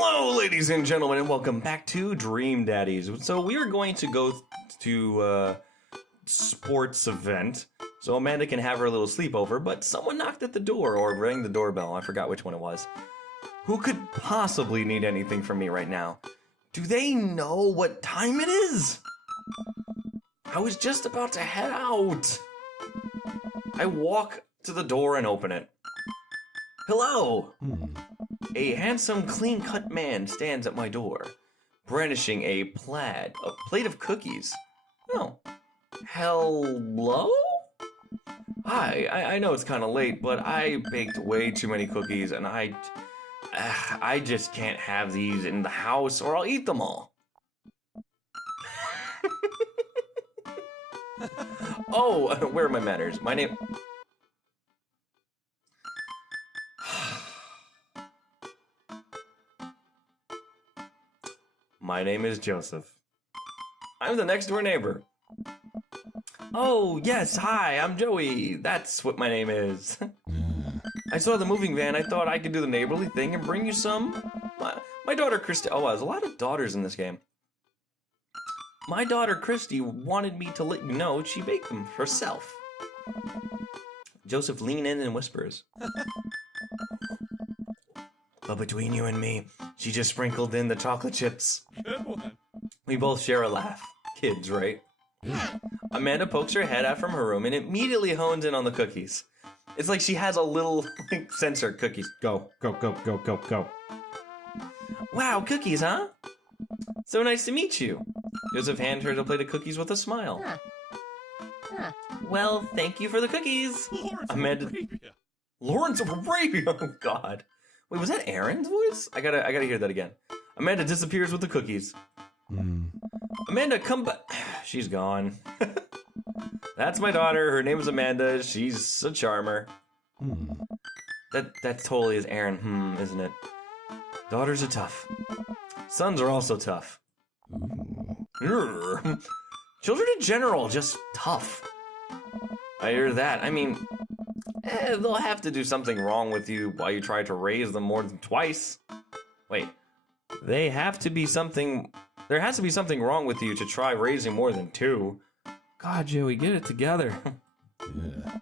Hello, ladies and gentlemen, and welcome back to Dream Daddies. So we are going to go to a sports event so Amanda can have her little sleepover, but someone knocked at the door or rang the doorbell. I forgot which one it was. Who could possibly need anything from me right now? Do they know what time it is? I was just about to head out. I walk to the door and open it. Hello. A handsome, clean-cut man stands at my door, brandishing a plate of cookies. Oh. Hello? Hi, I know it's kind of late, but I baked way too many cookies, and I just can't have these in the house, or I'll eat them all. Oh, where are my manners? My name... My name is Joseph. I'm the next door neighbor. Oh, yes, hi, I'm Joey. That's what my name is. I saw the moving van. I thought I could do the neighborly thing and bring you some. My daughter Christy. Oh, there's a lot of daughters in this game. My daughter Christy wanted me to let you know she baked them herself. Joseph leans in and whispers. But between you and me, she just sprinkled in the chocolate chips. Good one. We both share a laugh. Kids, right? Amanda pokes her head out from her room and immediately hones in on the cookies. It's like she has a little sensor. Cookies. Go, go, go, go, go, go. Wow, cookies, huh? So nice to meet you. Joseph hands her a plate of cookies with a smile. Well, thank you for the cookies. Lawrence Amanda... of Arabia. Lawrence of Arabia. Oh, God. Wait, was that Aaron's voice? I gotta hear that again. Amanda disappears with the cookies. Amanda, come back. She's gone. That's my daughter. Her name is Amanda. She's a charmer. That totally is Aaron, isn't it? Daughters are tough. Sons are also tough. Children in general, just tough. I hear that. I mean, they'll have to do something wrong with you while you try to raise them more than twice. Wait, there has to be something wrong with you to try raising more than two. God, Joey, get it together. Yeah.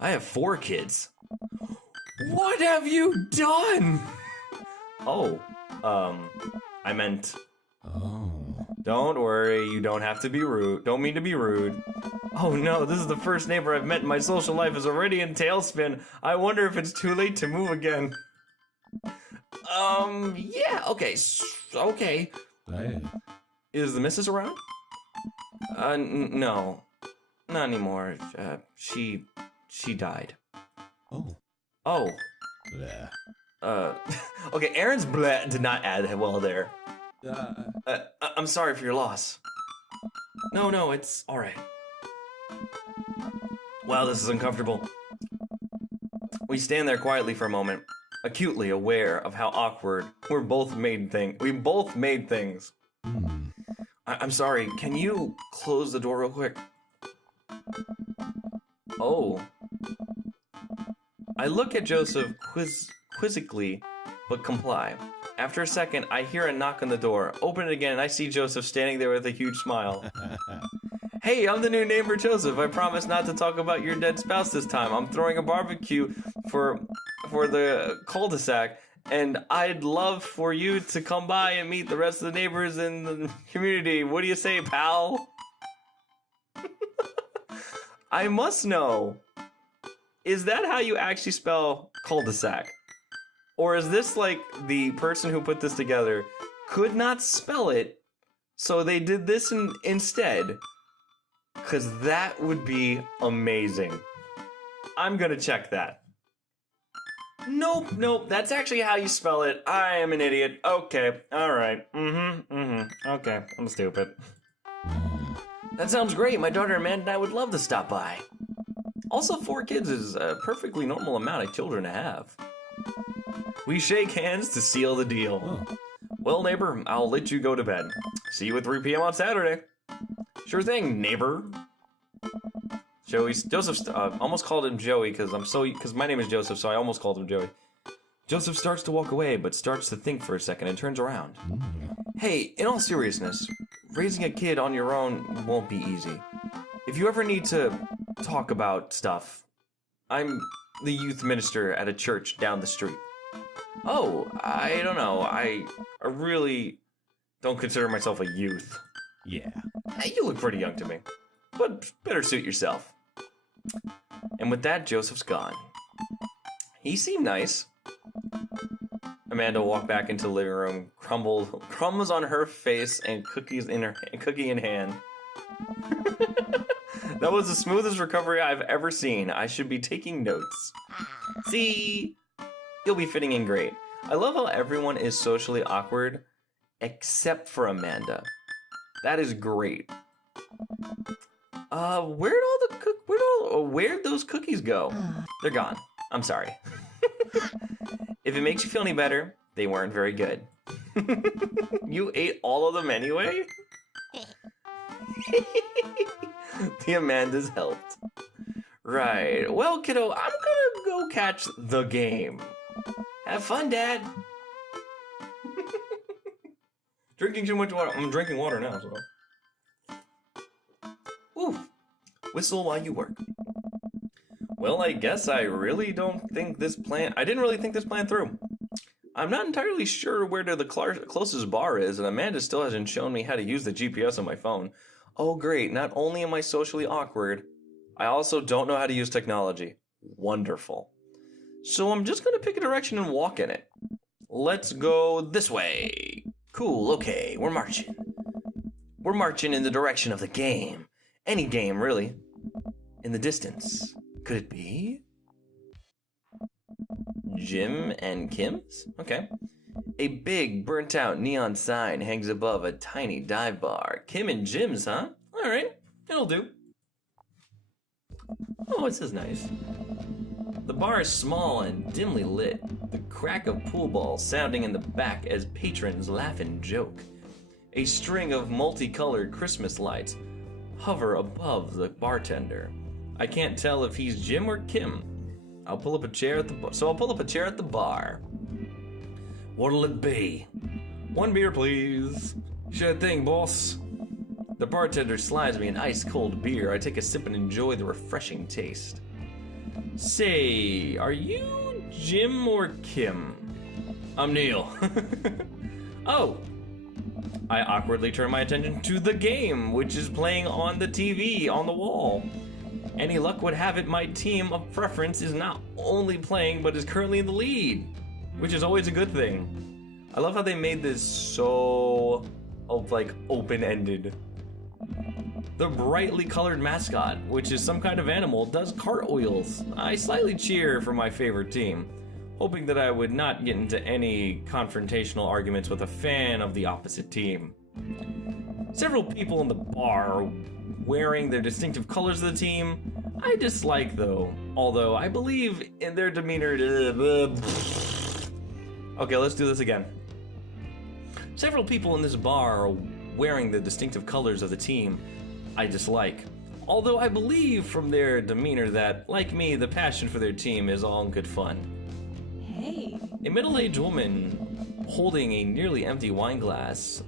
I have 4 kids. What have you done? Oh, I meant... Oh. Don't worry, you don't have to be rude. Don't mean to be rude. Oh no, this is the first neighbor I've met and my social life is already in tailspin. I wonder if it's too late to move again. Yeah, okay, okay. Hey. Is the missus around? No. Not anymore. She died. Oh. Oh. Yeah. Okay, Aaron's bleh did not add well there. I'm sorry for your loss. No, it's alright. Wow, this is uncomfortable. We stand there quietly for a moment, acutely aware of how awkward we both made things. I'm sorry, can you close the door real quick? Oh. I look at Joseph quizzically, but comply. After a second, I hear a knock on the door. Open it again, and I see Joseph standing there with a huge smile. Hey, I'm the new neighbor, Joseph. I promise not to talk about your dead spouse this time. I'm throwing a barbecue for the cul-de-sac, and I'd love for you to come by and meet the rest of the neighbors in the community. What do you say, pal? I must know, is that how you actually spell cul-de-sac? Or is this like the person who put this together could not spell it, so they did this instead? Because that would be amazing. I'm gonna check that. Nope, that's actually how you spell it. I am an idiot. Okay, alright. Okay, I'm stupid. That sounds great. My daughter Amanda and I would love to stop by. Also, 4 kids is a perfectly normal amount of children to have. We shake hands to seal the deal. Oh. Well, neighbor, I'll let you go to bed. See you at 3 p.m. on Saturday. Sure thing, neighbor. Joseph almost called him Joey because my name is Joseph, so I almost called him Joey. Joseph starts to walk away, but starts to think for a second and turns around. Hey, in all seriousness, raising a kid on your own won't be easy. If you ever need to talk about stuff, I'm the youth minister at a church down the street. Oh, I don't know. I really don't consider myself a youth. Yeah. Hey, you look pretty young to me, but better suit yourself. And with that, Joseph's gone. He seemed nice. Amanda walked back into the living room, crumbs on her face and cookie in hand. That was the smoothest recovery I've ever seen. I should be taking notes. See, you'll be fitting in great. I love how everyone is socially awkward, except for Amanda. That is great. Where'd those cookies go? They're gone. I'm sorry. If it makes you feel any better, they weren't very good. You ate all of them anyway? The Amandas helped. Right. Well, kiddo, I'm gonna go catch the game. Have fun, Dad. Drinking too much water. I'm drinking water now, so. Ooh. Whistle while you work. Well, I guess I really don't think this plan... I didn't really think this plan through. I'm not entirely sure where the closest bar is, and Amanda still hasn't shown me how to use the GPS on my phone. Oh, great. Not only am I socially awkward, I also don't know how to use technology. Wonderful. So I'm just going to pick a direction and walk in it. Let's go this way. Cool, okay, we're marching. We're marching in the direction of the game. Any game, really. In the distance. Could it be Jim and Kim's? Okay. A big, burnt-out neon sign hangs above a tiny dive bar. Kim and Jim's, huh? All right, it'll do. Oh, this is nice. The bar is small and dimly lit, the crack of pool balls sounding in the back as patrons laugh and joke. A string of multicolored Christmas lights hover above the bartender. I can't tell if he's Jim or Kim. I'll pull up a chair at the bar. So I'll pull up a chair at the bar. What'll it be? One beer, please. Sure thing, boss. The bartender slides me an ice-cold beer. I take a sip and enjoy the refreshing taste. Say, are you Jim or Kim? I'm Neil. Oh. I awkwardly turn my attention to the game, which is playing on the TV on the wall. Any luck would have it, my team of preference is not only playing, but is currently in the lead, which is always a good thing. I love how they made this so, open-ended. The brightly colored mascot, which is some kind of animal, does cartwheels. I slightly cheer for my favorite team, hoping that I would not get into any confrontational arguments with a fan of the opposite team. Several people in the bar are wearing their distinctive colors of the team. I dislike, though, although I believe in their demeanor. Okay, let's do this again. Several people in this bar are wearing the distinctive colors of the team I dislike, although I believe from their demeanor that, like me, the passion for their team is all in good fun. Hey. A middle-aged woman holding a nearly empty wine glass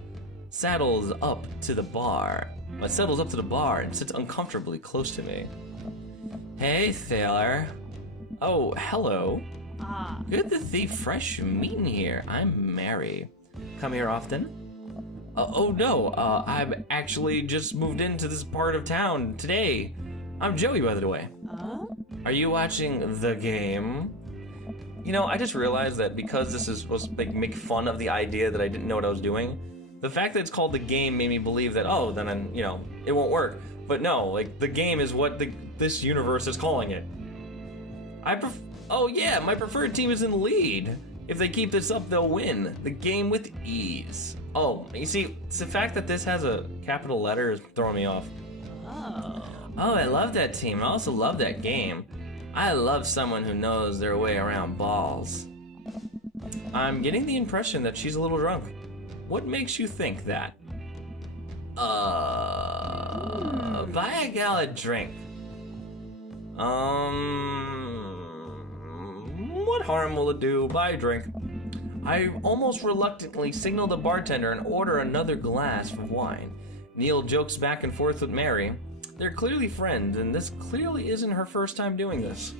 settles up to the bar and sits uncomfortably close to me. Hey, Thaler. Oh, hello. Good to see fresh meat here. I'm Mary. Come here often? Oh no, I've actually just moved into this part of town today. I'm Joey, by the way. Are you watching the game? You know, I just realized that because this is supposed to make fun of the idea that I didn't know what I was doing, the fact that it's called the game made me believe that, oh, then it won't work. But no, the game is what this universe is calling it. Oh yeah, my preferred team is in the lead. If they keep this up, they'll win the game with ease. Oh, you see, it's the fact that this has a capital letter is throwing me off. Oh, I love that team. I also love that game. I love someone who knows their way around balls. I'm getting the impression that she's a little drunk. What makes you think that? Buy a gal a drink. What harm will it do? Buy a drink. I almost reluctantly signal the bartender and order another glass of wine. Neil jokes back and forth with Mary. They're clearly friends, and this clearly isn't her first time doing this.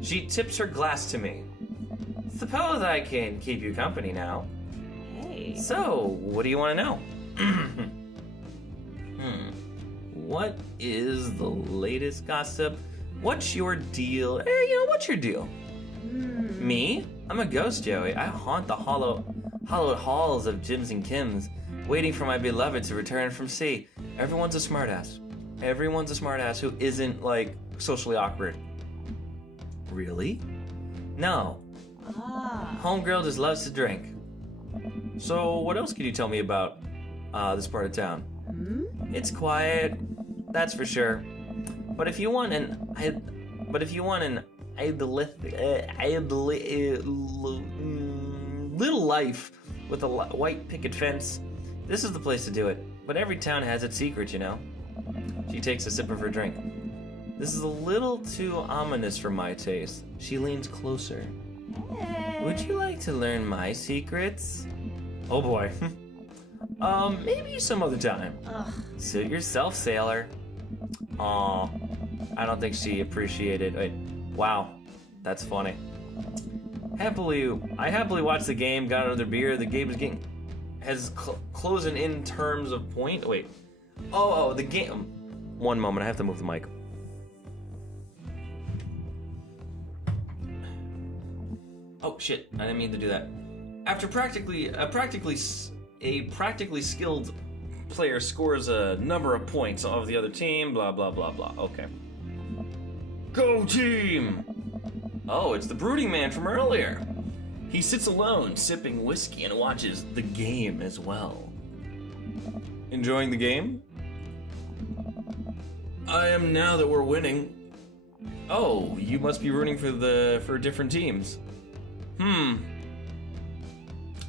She tips her glass to me. Suppose I can keep you company now. Hey. So, what do you want to know? What is the latest gossip? What's your deal? Hey, what's your deal? Me? I'm a ghost, Joey. I haunt the hollowed halls of Jims and Kims, waiting for my beloved to return from sea. Everyone's a smartass. Everyone's a smartass who isn't, like, socially awkward. Really? No. Homegirl just loves to drink. So, what else can you tell me about this part of town? It's quiet, that's for sure. But if you want an little life with a white picket fence, this is the place to do it. But every town has its secrets, you know. She takes a sip of her drink. This is a little too ominous for my taste. She leans closer. Would you like to learn my secrets? Oh boy. Maybe some other time. Suit yourself, sailor. Aw, I don't think she appreciated. Wait, wow, that's funny. I happily watched the game. Got another beer. The game has closing in terms of point. Wait, the game. One moment, I have to move the mic. Oh shit, I didn't mean to do that. After a practically skilled player scores a number of points of the other team, blah blah blah blah. Okay. Go team! Oh, it's the brooding man from earlier. He sits alone, sipping whiskey and watches the game as well. Enjoying the game? I am now that we're winning. Oh, you must be rooting for different teams.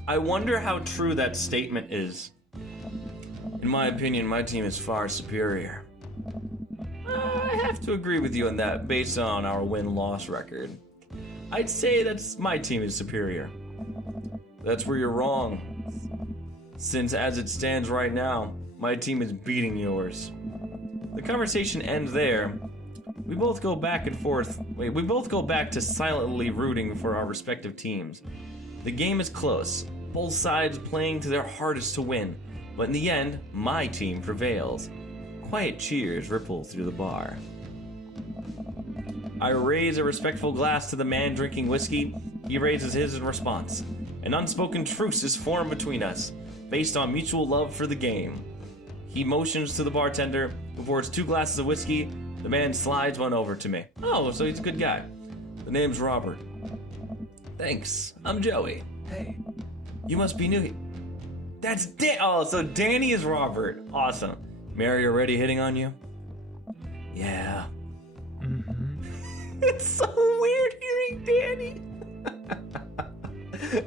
I wonder how true that statement is. In my opinion, my team is far superior. I have to agree with you on that based on our win-loss record. I'd say that's my team is superior. That's where you're wrong. Since as it stands right now, my team is beating yours. The conversation ends there. We both go back and forth. We both go back to silently rooting for our respective teams. The game is close, both sides playing to their hardest to win, but in the end, my team prevails. Quiet cheers ripple through the bar. I raise a respectful glass to the man drinking whiskey. He raises his in response. An unspoken truce is formed between us, based on mutual love for the game. He motions to the bartender, who pours 2 glasses of whiskey. The man slides one over to me. Oh, so he's a good guy. The name's Robert. Thanks, I'm Joey. Hey, you must be new here. That's so Danny is Robert. Awesome. Mary already hitting on you? Yeah. It's so weird hearing Danny.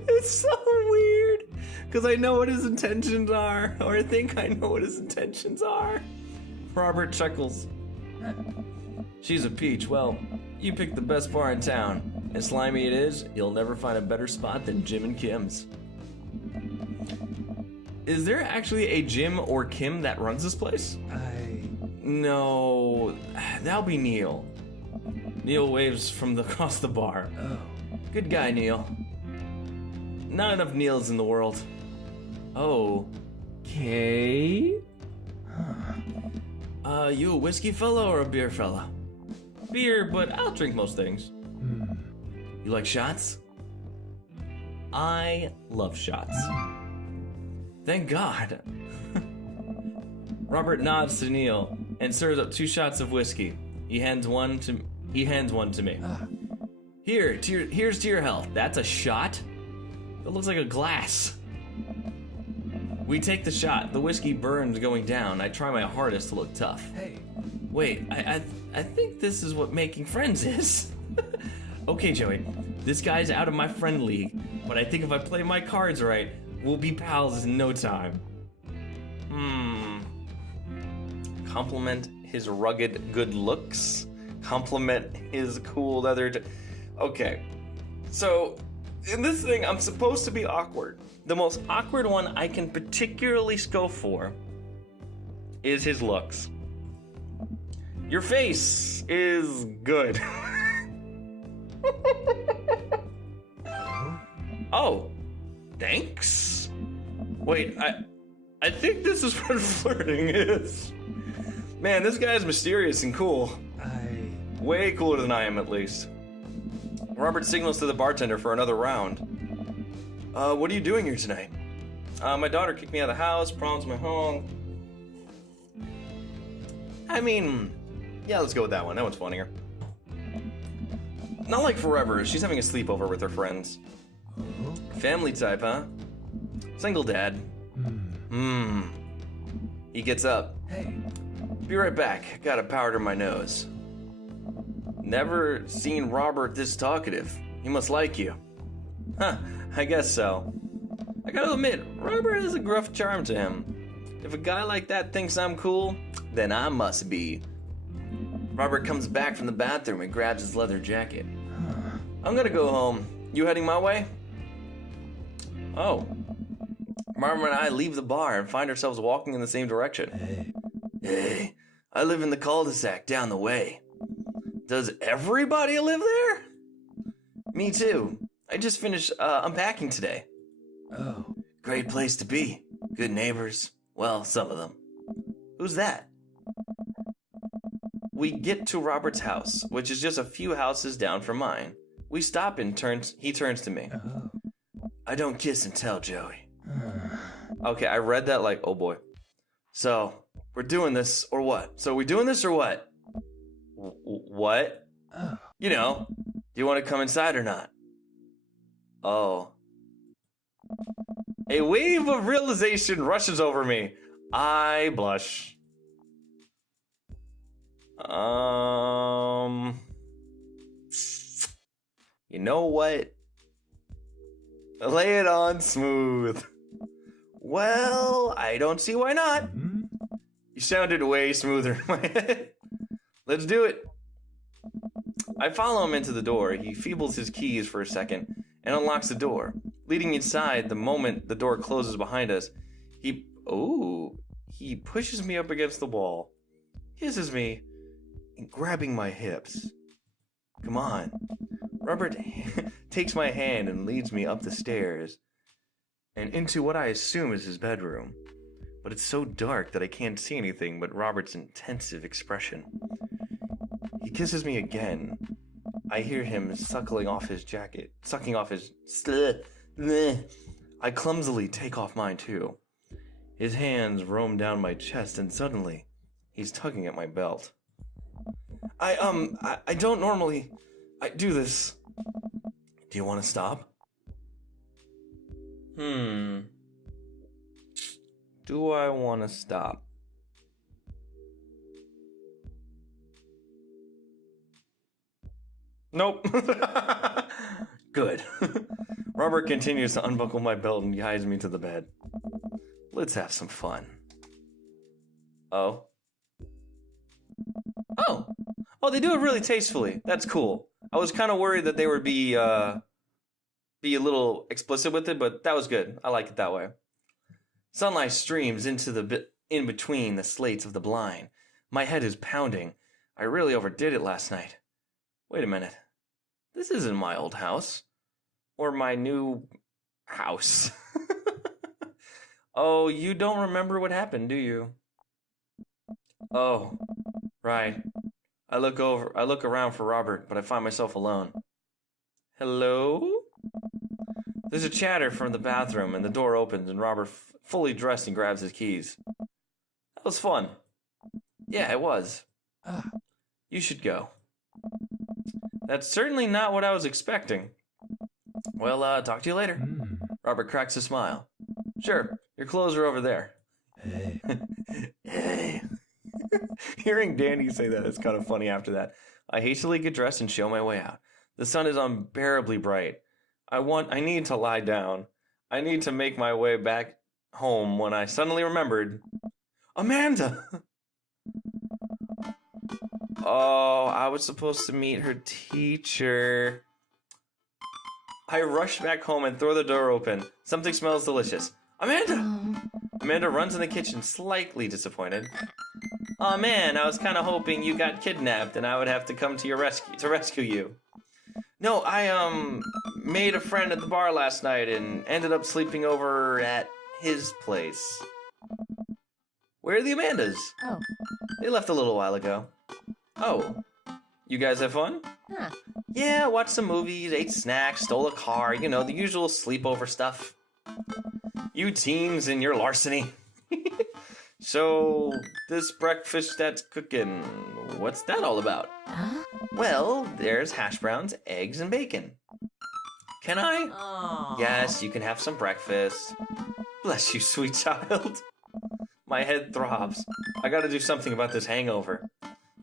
It's so weird. Because I know what his intentions are. Or I think I know what his intentions are. Robert chuckles. She's a peach. Well, you picked the best bar in town. And slimy it is, you'll never find a better spot than Jim and Kim's. Is there actually a Jim or Kim that runs this place? No, that'll be Neil. Neil waves from across the bar. Oh. Good guy, Neil. Not enough Neils in the world. Oh. Okay. You a whiskey fella or a beer fella? Beer, but I'll drink most things. You like shots? I love shots. Thank God. Robert nods to Neil and serves up 2 shots of whiskey. He hands one to me. Here's to your health. That's a shot? It looks like a glass. We take the shot. The whiskey burns going down. I try my hardest to look tough. Hey. Wait, I think this is what making friends is. Okay, Joey, this guy's out of my friend league, but I think if I play my cards right, we'll be pals in no time. Compliment his rugged good looks. Compliment his cool leather. Okay. So, in this thing, I'm supposed to be awkward. The most awkward one I can particularly go for is his looks. Your face is good. Oh, thanks. Wait, I think this is what flirting is. Man, this guy's mysterious and cool. Way cooler than I am, at least. Robert signals to the bartender for another round. What are you doing here tonight? My daughter kicked me out of the house, prom's my home. I mean, yeah, let's go with that one. That one's funnier. Not like forever. She's having a sleepover with her friends. Family type, huh? Single dad. He gets up. Hey. Be right back. Got a powder in my nose. Never seen Robert this talkative. He must like you. Huh, I guess so. I gotta admit, Robert has a gruff charm to him. If a guy like that thinks I'm cool, then I must be. Robert comes back from the bathroom and grabs his leather jacket. I'm gonna go home. You heading my way? Oh. Marvin and I leave the bar and find ourselves walking in the same direction. Hey, I live in the cul-de-sac down the way. Does everybody live there? Me too. I just finished unpacking today. Oh. Great place to be. Good neighbors. Well, some of them. Who's that? We get to Robert's house, which is just a few houses down from mine. We stop and he turns to me. Oh. I don't kiss and tell, Joey. Okay, I read that like, oh boy. So, we're doing this or what? So, we doing this or what? What? Oh. You know, do you want to come inside or not? Oh. A wave of realization rushes over me. I blush. You know what? Lay it on smooth. Well, I don't see why not. You sounded way smoother in my head. Let's do it. I follow him into the door. He feebles his keys for a second and unlocks the door. Leading inside, the moment the door closes behind us, he pushes me up against the wall, kisses me, and grabbing my hips. Come on. Robert takes my hand and leads me up the stairs and into what I assume is his bedroom. But it's so dark that I can't see anything but Robert's intensive expression. He kisses me again. I hear him sucking off his jacket. I clumsily take off mine too. His hands roam down my chest and suddenly he's tugging at my belt. I don't normally do this. Do you want to stop? Do I want to stop? Nope. Good. Robert continues to unbuckle my belt and guides me to the bed. Let's have some fun. Oh, they do it really tastefully. That's cool. I was kind of worried that they would be a little explicit with it, but that was good. I like it that way. Sunlight streams into the bit in between the slates of the blind. My head is pounding. I really overdid it last night. Wait a minute. This isn't my old house. Or my new house. Oh, you don't remember what happened, do you? Oh, right. I look around for Robert, but I find myself alone. Hello? There's a chatter from the bathroom, and the door opens, and Robert, fully dressed, and grabs his keys. That was fun. Yeah, it was. You should go. That's certainly not what I was expecting. Well, talk to you later. Robert cracks a smile. Sure, your clothes are over there. Hey. Hey. Hearing Danny say that is kind of funny after that. I hastily get dressed and show my way out. The sun is unbearably bright. I need to lie down. I need to make my way back home when I suddenly remembered... Amanda! Oh, I was supposed to meet her teacher. I rush back home and throw the door open. Something smells delicious. Amanda! Amanda runs in the kitchen, slightly disappointed. Oh man, I was kind of hoping you got kidnapped and I would have to come to your rescue you. No, I made a friend at the bar last night and ended up sleeping over at his place. Where are the Amandas? Oh. They left a little while ago. Oh. You guys have fun? Huh. Yeah, watched some movies, ate snacks, stole a car, you know, the usual sleepover stuff. You teens and your larceny. So, this breakfast that's cooking, what's that all about? Huh? Well, there's hash browns, eggs, and bacon. Can I? Aww. Yes, you can have some breakfast. Bless you, sweet child. My head throbs. I gotta do something about this hangover.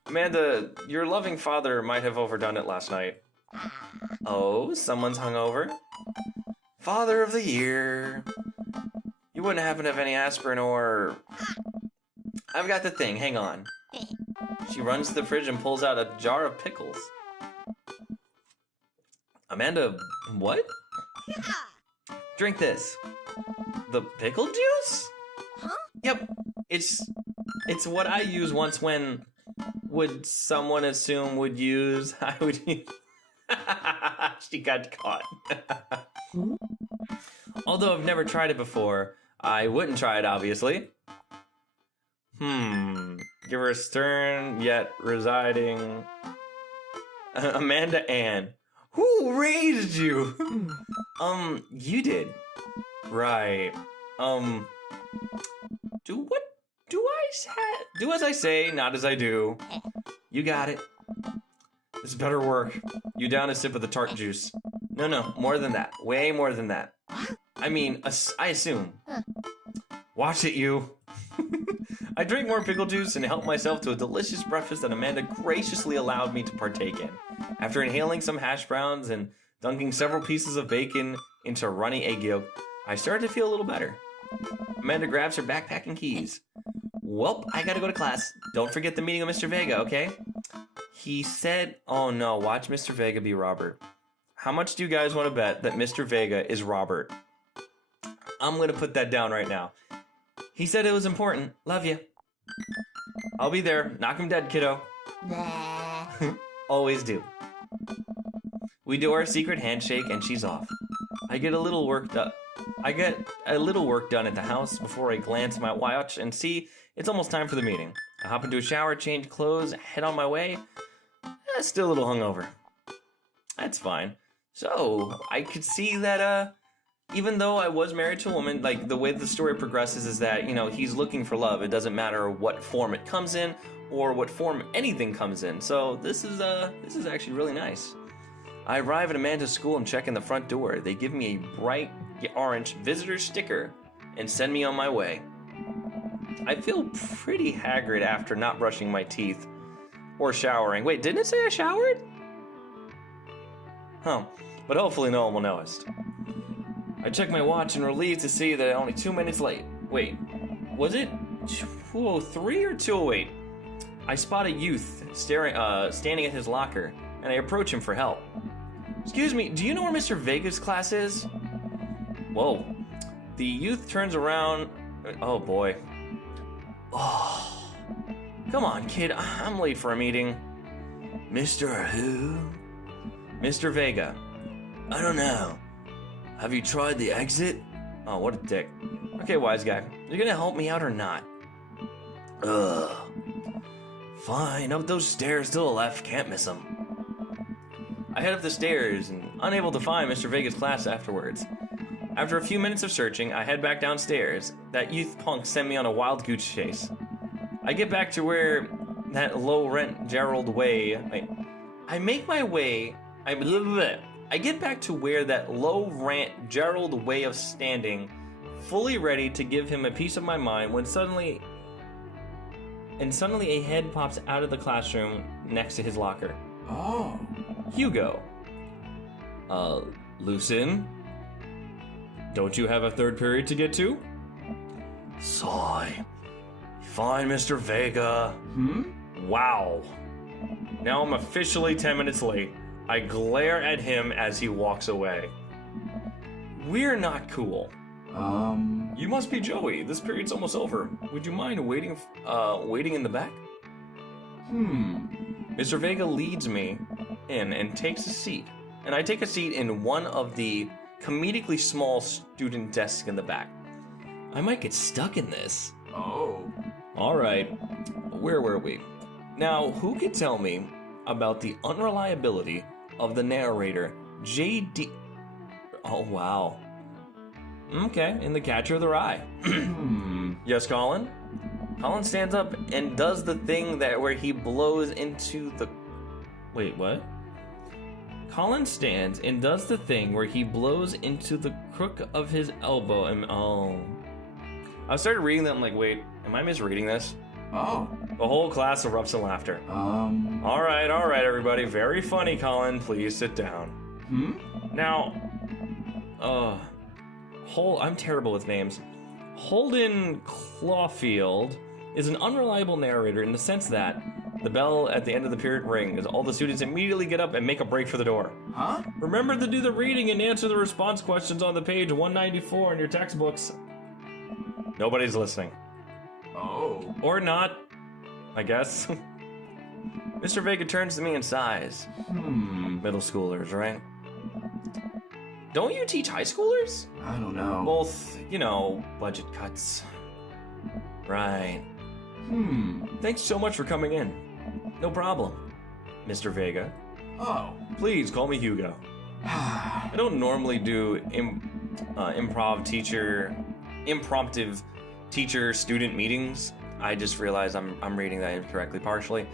Amanda, your loving father might have overdone it last night. Oh, someone's hungover? Father of the year. You wouldn't happen to have any aspirin or... I've got the thing, hang on. She runs to the fridge and pulls out a jar of pickles. Amanda, what? Drink this. The pickle juice? Huh? Yep. It's what I use once when would someone assume would use I would use. She got caught. Although I've never tried it before, I wouldn't try it obviously. Give her a stern yet residing Amanda Ann. Who raised you? You did. Right. Do as I say, not as I do. You got it. This better work. You down a sip of the tart juice. No, more than that. Way more than that. I mean, I assume. Watch it, you. I drink more pickle juice and help myself to a delicious breakfast that Amanda graciously allowed me to partake in. After inhaling some hash browns and dunking several pieces of bacon into runny egg yolk, I started to feel a little better. Amanda grabs her backpack and keys. Welp, I gotta go to class. Don't forget the meeting with Mr. Vega, okay? He said, oh no, watch Mr. Vega be Robert. How much do you guys want to bet that Mr. Vega is Robert? I'm gonna put that down right now. He said it was important. Love you. I'll be there. Knock him dead, kiddo. Always do. We do our secret handshake and she's off. I get a little work done at the house before I glance at my watch and see it's almost time for the meeting. I hop into a shower, change clothes, head on my way. Still a little hungover. That's fine. So, I could see that, even though I was married to a woman, like, the way the story progresses is that, you know, he's looking for love. It doesn't matter what form it comes in or what form anything comes in. So, this is actually really nice. I arrive at Amanda's school and check in the front door. They give me a bright orange visitor sticker and send me on my way. I feel pretty haggard after not brushing my teeth or showering. Wait, didn't it say I showered? Huh, but hopefully no one will notice. I check my watch and relieved to see that I'm only 2 minutes late. Wait, was it 2:03 or 2:08? I spot a youth standing at his locker, and I approach him for help. Excuse me, do you know where Mr. Vega's class is? Whoa. The youth turns around. Oh boy. Oh. Come on, kid, I'm late for a meeting. Mr. who? Mr. Vega. I don't know. Have you tried the exit? Oh, what a dick. Okay, wise guy. You gonna help me out or not? Ugh. Fine, up those stairs to the left. Can't miss them. I head up the stairs and unable to find Mr. Vega's class afterwards. After a few minutes of searching, I head back downstairs. That youth punk sent me on a wild goose chase. I get back to where that low-rent Gerald way... I get back to where that low-rent Gerald way of standing, fully ready to give him a piece of my mind when suddenly a head pops out of the classroom next to his locker. Oh. Hugo. Lucin? Don't you have a third period to get to? Sigh. Fine, Mr. Vega. Wow. Now I'm officially 10 minutes late. I glare at him as he walks away. We're not cool. You must be Joey. This period's almost over. Would you mind waiting in the back? Mr. Vega leads me in and takes a seat. And I take a seat in one of the comedically small student desks in the back. I might get stuck in this. Oh. Alright, where were we? Now, who can tell me about the unreliability of the narrator, J.D. Oh, wow. Okay, in The Catcher of the Rye. Yes, Colin? Colin stands up and does the thing where he blows into the... Wait, what? Colin stands and does the thing where he blows into the crook of his elbow and... Oh. I started reading that, I'm like, wait, am I misreading this? Oh. The whole class erupts in laughter. Alright, everybody. Very funny, Colin. Please sit down. Now, I'm terrible with names. Holden Clawfield is an unreliable narrator in the sense that the bell at the end of the period rings. All the students immediately get up and make a break for the door. Huh? Remember to do the reading and answer the response questions on the page 194 in your textbooks. Nobody's listening. Oh. Or not, I guess. Mr. Vega turns to me and sighs. Middle schoolers, right? Don't you teach high schoolers? I don't know. Both, budget cuts. Right. Thanks so much for coming in. No problem, Mr. Vega. Oh. Please call me Hugo. I don't normally do impromptu teacher-student meetings. I just realized I'm reading that incorrectly partially.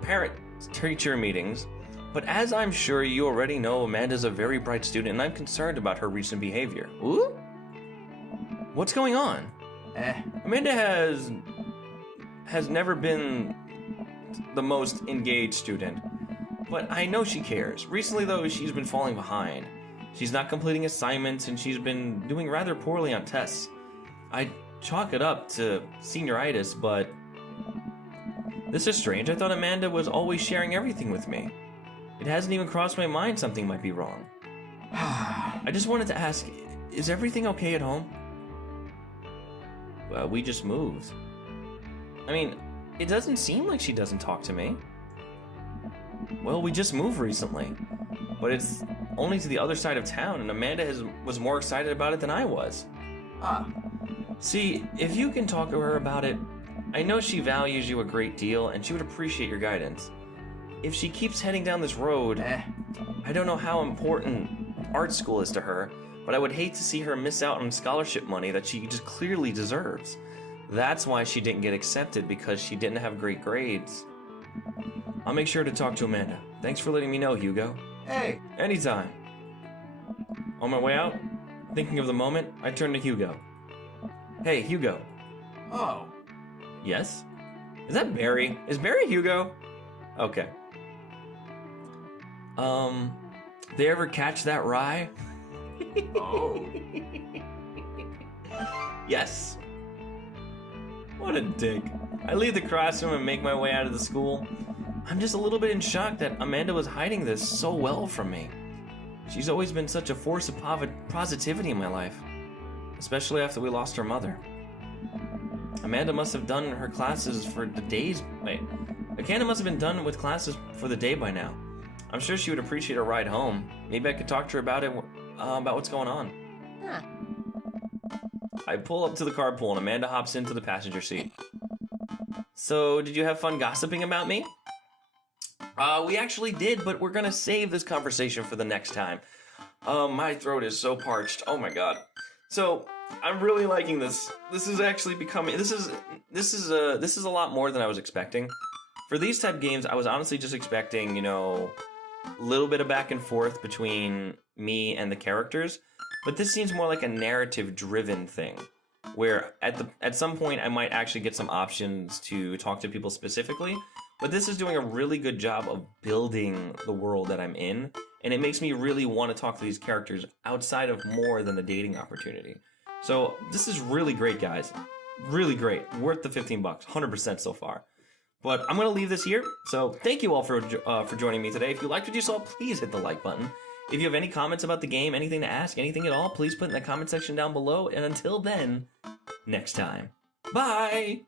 Parent-teacher meetings. But as I'm sure you already know, Amanda's a very bright student, and I'm concerned about her recent behavior. Ooh? What's going on? Amanda has never been the most engaged student, but I know she cares. Recently, though, she's been falling behind. She's not completing assignments, and she's been doing rather poorly on tests. I chalk it up to senioritis, but this is strange. I thought Amanda was always sharing everything with me. It hasn't even crossed my mind something might be wrong. I just wanted to ask, is everything okay at home? Well, we just moved. I mean, it doesn't seem like she doesn't talk to me. Well, we just moved recently, but it's only to the other side of town, and Amanda was more excited about it than I was. See, if you can talk to her about it, I know she values you a great deal, and she would appreciate your guidance. If she keeps heading down this road, I don't know how important art school is to her, but I would hate to see her miss out on scholarship money that she just clearly deserves. That's why she didn't get accepted, because she didn't have great grades. I'll make sure to talk to Amanda. Thanks for letting me know, Hugo. Hey. Anytime. On my way out, thinking of the moment, I turn to Hugo. Hey, Hugo. Oh. Yes? Is that Barry? Is Barry Hugo? Okay. They ever catch that rye? Oh. Yes. What a dick. I leave the classroom and make my way out of the school. I'm just a little bit in shock that Amanda was hiding this so well from me. She's always been such a force of positivity in my life, especially after we lost her mother. Amanda must have done her classes for the days. Amanda must have been done with classes for the day by now. I'm sure she would appreciate a ride home. Maybe I could talk to her about it, about what's going on. Huh. I pull up to the carpool and Amanda hops into the passenger seat. So, did you have fun gossiping about me? We actually did, but we're gonna save this conversation for the next time. My throat is so parched. Oh my god. So, I'm really liking this. This is actually becoming. This is a lot more than I was expecting. For these type games, I was honestly just expecting, a little bit of back and forth between me and the characters, but this seems more like a narrative-driven thing, where at some point I might actually get some options to talk to people specifically, but this is doing a really good job of building the world that I'm in, and it makes me really want to talk to these characters outside of more than the dating opportunity. So this is really great, guys. Really great. Worth the $15, 100% so far. But I'm going to leave this here. So thank you all for joining me today. If you liked what you saw, please hit the like button. If you have any comments about the game, anything to ask, anything at all, please put in the comment section down below. And until then, next time. Bye!